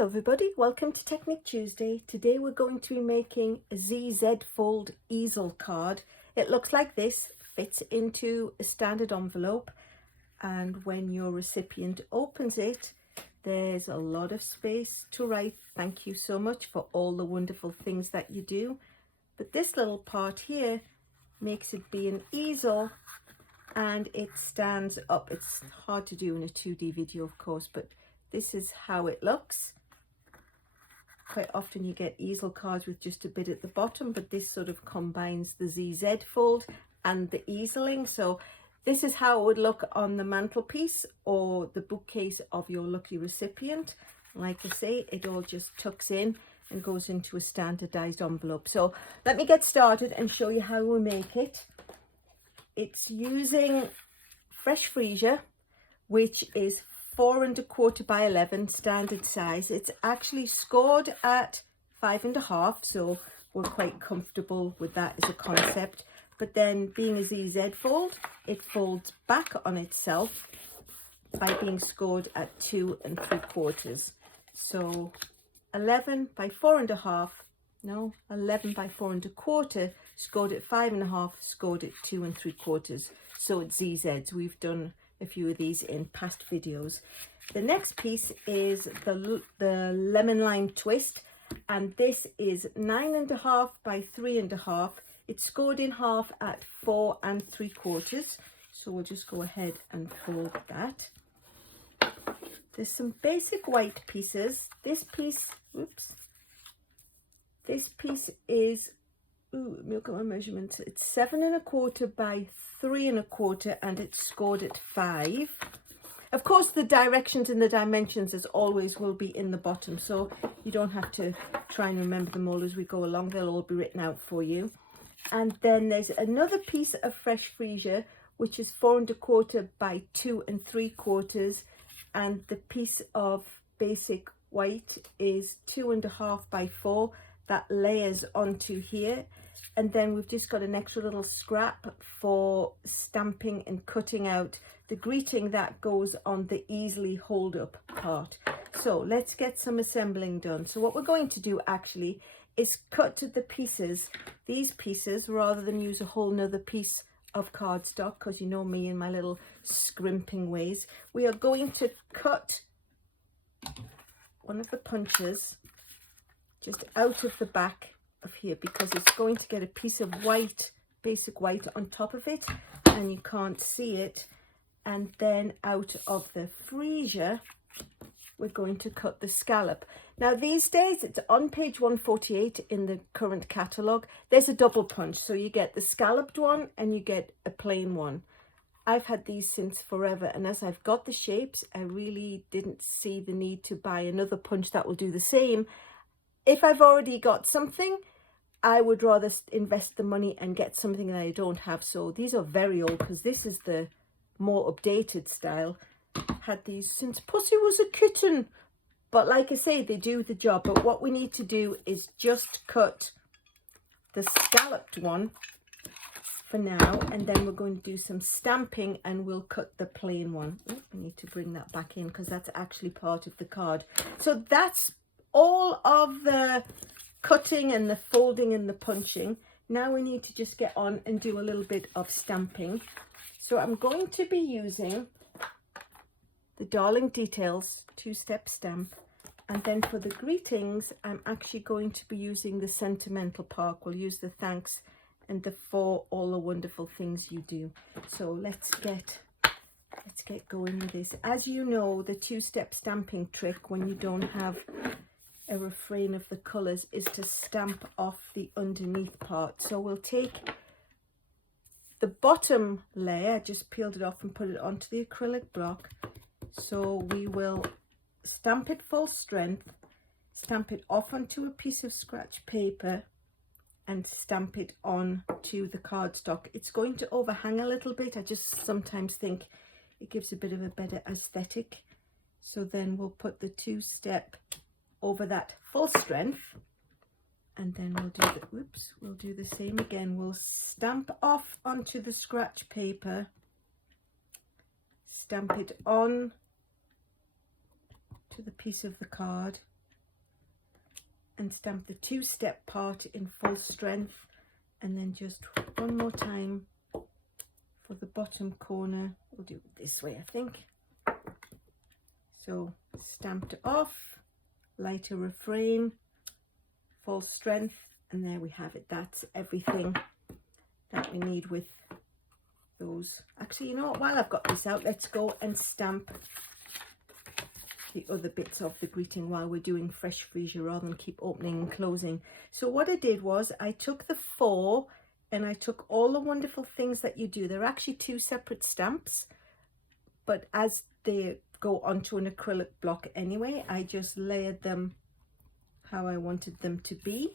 Hello everybody, welcome to Technique Tuesday. Today we're going to be making a ZZ fold easel card. It looks like this, fits into a standard envelope, and when your recipient opens it, there's a lot of space to write thank you so much for all the wonderful things that you do. But this little part here makes it be an easel and it stands up. It's hard to do in a 2D video, of course, but this is how it looks. Quite often you get easel cards with just a bit at the bottom, but this sort of combines the ZZ fold and the easeling. So this is how it would look on the mantelpiece or the bookcase of your lucky recipient. Like I say, it all just tucks in and goes into a standardized envelope. So let me get started and show you how we make it. It's using Fresh Freesia, which is 4 1/4 by 11 standard size. It's actually scored at 5 1/2, so we're quite comfortable with that as a concept. But then being a ZZ fold, it folds back on itself by being scored at 2 3/4. So 11 by 4 1/2, no, 11 by 4 1/4, scored at 5 1/2, scored at 2 3/4. So it's ZZs. We've done a few of these in past videos. The next piece is the lemon lime twist, and this is 9 1/2 by 3 1/2. It's scored in half at 4 3/4. So we'll just go ahead and fold that. There's some basic white pieces. This piece, oops, this piece is, let me look at my measurements. It's 7 1/4 by 3 1/4, and it's scored at 5. Of course, the directions and the dimensions, as always, will be in the bottom, so you don't have to try and remember them all as we go along. They'll all be written out for you. And then there's another piece of Fresh Freesia, which is 4 1/4 by 2 3/4, and the piece of basic white is 2 1/2 by 4. That layers onto here. And then we've just got an extra little scrap for stamping and cutting out the greeting that goes on the easily hold up part. So let's get some assembling done. So what we're going to do actually is cut the pieces, these pieces, rather than use a whole nother piece of cardstock, because you know me and my little scrimping ways. We are going to cut one of the punches just out of the back of here, because it's going to get a piece of white, basic white, on top of it and you can't see it. And then out of the freesia we're going to cut the scallop. Now these days it's on page 148 in the current catalogue. There's a double punch, so you get the scalloped one and you get a plain one. I've had these since forever, and as I've got the shapes, I really didn't see the need to buy another punch that will do the same. If I've already got something, I would rather invest the money and get something that I don't have. So these are very old, because this is the more updated style. Had these since Pussy was a kitten. But like I say, they do the job. But what we need to do is just cut the scalloped one for now. And then we're going to do some stamping and we'll cut the plain one. Oh, I need to bring that back in because that's actually part of the card. So that's all of the cutting and the folding and the punching. Now we need to just get on and do a little bit of stamping. So I'm going to be using the Darling Details 2-step stamp, and then for the greetings I'm actually going to be using the Sentimental Park. We'll use the thanks and the for all the wonderful things you do. So let's get going with this. As you know, the 2-step stamping trick when you don't have a refrain of the colours is to stamp off the underneath part. So we'll take the bottom layer, I just peeled it off and put it onto the acrylic block. So we will stamp it full strength, stamp it off onto a piece of scratch paper and stamp it on to the cardstock. It's going to overhang a little bit. I just sometimes think it gives a bit of a better aesthetic. So then we'll put the 2-step over that full strength, and then we'll do the same again. We'll stamp off onto the scratch paper, stamp it on to the piece of the card, and stamp the two-step part in full strength, and then just one more time for the bottom corner. We'll do it this way, I think. So stamped off, lighter refrain, full strength, and there we have it. That's everything that we need with those. Actually, you know what, while I've got this out, let's go and stamp the other bits of the greeting while we're doing Fresh Freesia, rather than keep opening and closing. So what I did was I took the 4 and I took all the wonderful things that you do. They're actually 2 separate stamps, but as they go onto an acrylic block anyway, I just layered them how I wanted them to be,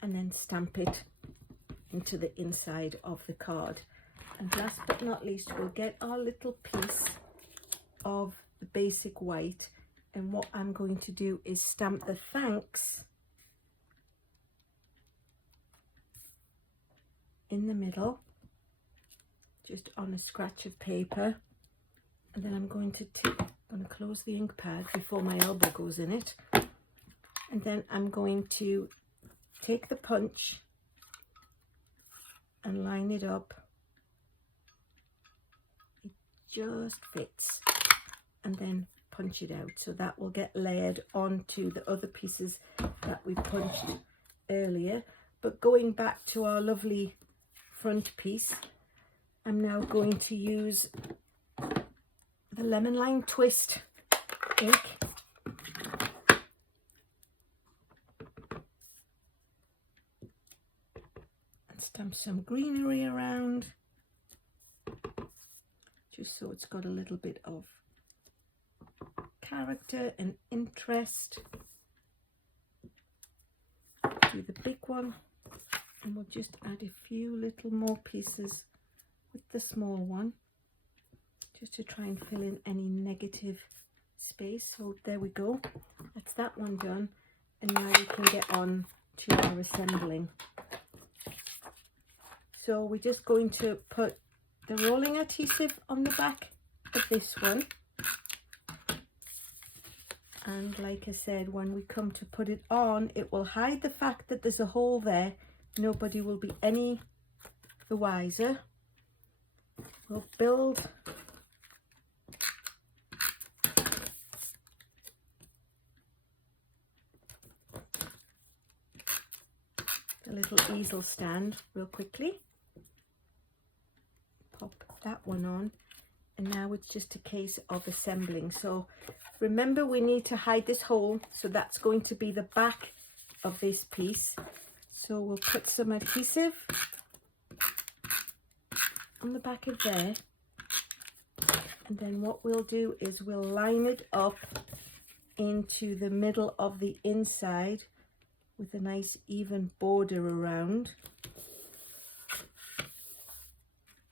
and then stamp it into the inside of the card. And last but not least, we'll get our little piece of the basic white, and what I'm going to do is stamp the thanks in the middle, just on a scratch of paper. And then I'm going to close the ink pad before my elbow goes in it, and then I'm going to take the punch and line it up. It just fits, and then punch it out, so that will get layered onto the other pieces that we punched earlier. But going back to our lovely front piece, I'm now going to use the Lemon Lime Twist ink, and stamp some greenery around, just so it's got a little bit of character and interest. Do the big one, and we'll just add a few little more pieces with the small one, just to try and fill in any negative space. So there we go, that's that one done, and now we can get on to our assembling. So we're just going to put the rolling adhesive on the back of this one, and like I said, when we come to put it on, it will hide the fact that there's a hole there. Nobody will be any the wiser. We'll build the little easel stand real quickly, pop that one on, and now it's just a case of assembling. So remember, we need to hide this hole, so that's going to be the back of this piece. So we'll put some adhesive on the back of there, and then what we'll do is we'll line it up into the middle of the inside with a nice even border around,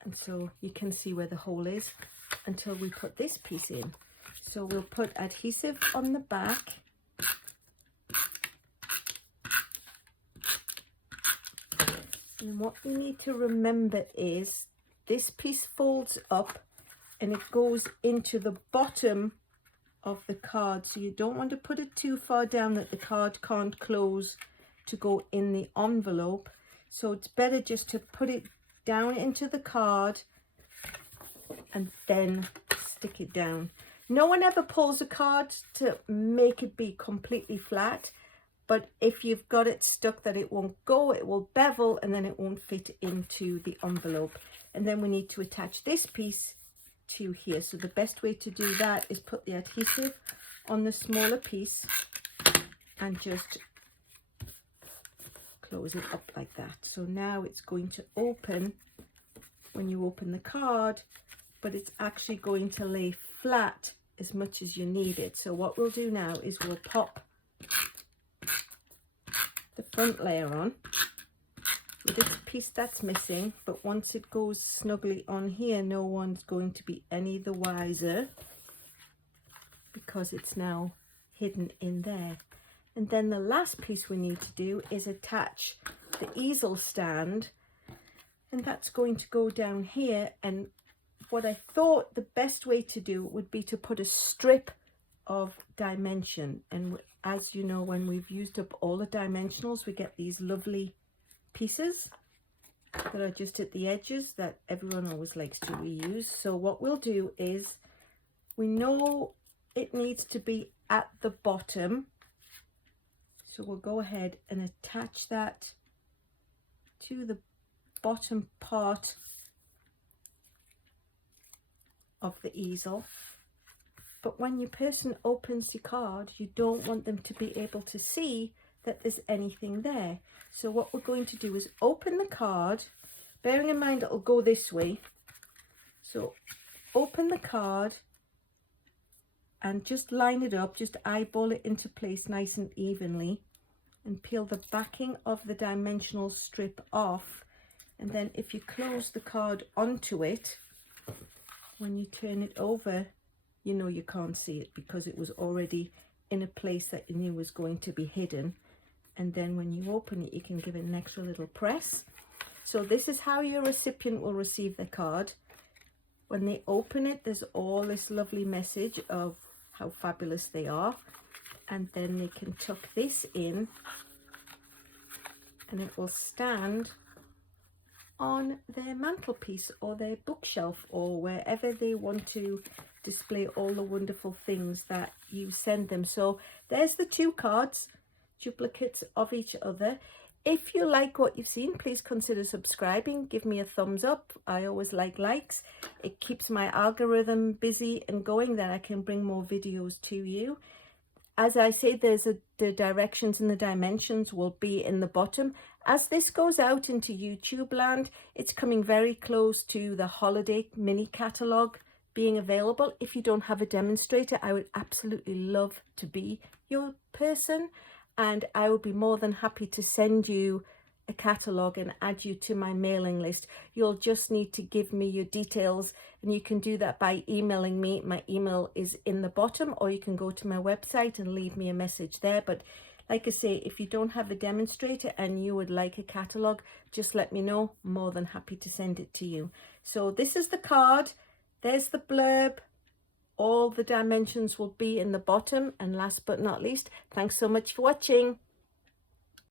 and so you can see where the hole is until we put this piece in. So we'll put adhesive on the back, and what we need to remember is this piece folds up and it goes into the bottom of the card, so you don't want to put it too far down that the card can't close to go in the envelope. So it's better just to put it down into the card and then stick it down. No one ever pulls a card to make it be completely flat, but if you've got it stuck that it won't go, it will bevel and then it won't fit into the envelope. And then we need to attach this piece to here. So the best way to do that is put the adhesive on the smaller piece and just close it up like that. So now it's going to open when you open the card, but it's actually going to lay flat as much as you need it. So what we'll do now is we'll pop the front layer on with this piece that's missing, but once it goes snugly on here, no one's going to be any the wiser because it's now hidden in there. And then the last piece we need to do is attach the easel stand, and that's going to go down here. And what I thought the best way to do would be to put a strip of dimension. And as you know, when we've used up all the dimensionals, we get these lovely pieces that are just at the edges that everyone always likes to reuse. So what we'll do is, we know it needs to be at the bottom, so we'll go ahead and attach that to the bottom part of the easel. But when your person opens the card, you don't want them to be able to see that there's anything there. So what we're going to do is open the card, bearing in mind it'll go this way. So open the card and just line it up, just eyeball it into place nice and evenly, and peel the backing of the dimensional strip off. And then if you close the card onto it, when you turn it over, you know you can't see it because it was already in a place that you knew was going to be hidden. And then when you open it, you can give it an extra little press. So this is how your recipient will receive the card. When they open it, there's all this lovely message of how fabulous they are. And then they can tuck this in and it will stand on their mantelpiece or their bookshelf or wherever they want to display all the wonderful things that you send them. So there's the two cards, duplicates of each other. If you like what you've seen, please consider subscribing. Give me a thumbs up. I always like likes. It keeps my algorithm busy and going, that I can bring more videos to you. As I say, the directions and the dimensions will be in the bottom. As this goes out into YouTube land, it's coming very close to the holiday mini catalogue being available. If you don't have a demonstrator, I would absolutely love to be your person, and I would be more than happy to send you a catalogue and add you to my mailing list. You'll just need to give me your details, and you can do that by emailing me. My email is in the bottom, or you can go to my website and leave me a message there. But like I say, if you don't have a demonstrator and you would like a catalogue, just let me know. I'm more than happy to send it to you. So this is the card. There's the blurb. All the dimensions will be in the bottom. And last but not least, thanks so much for watching.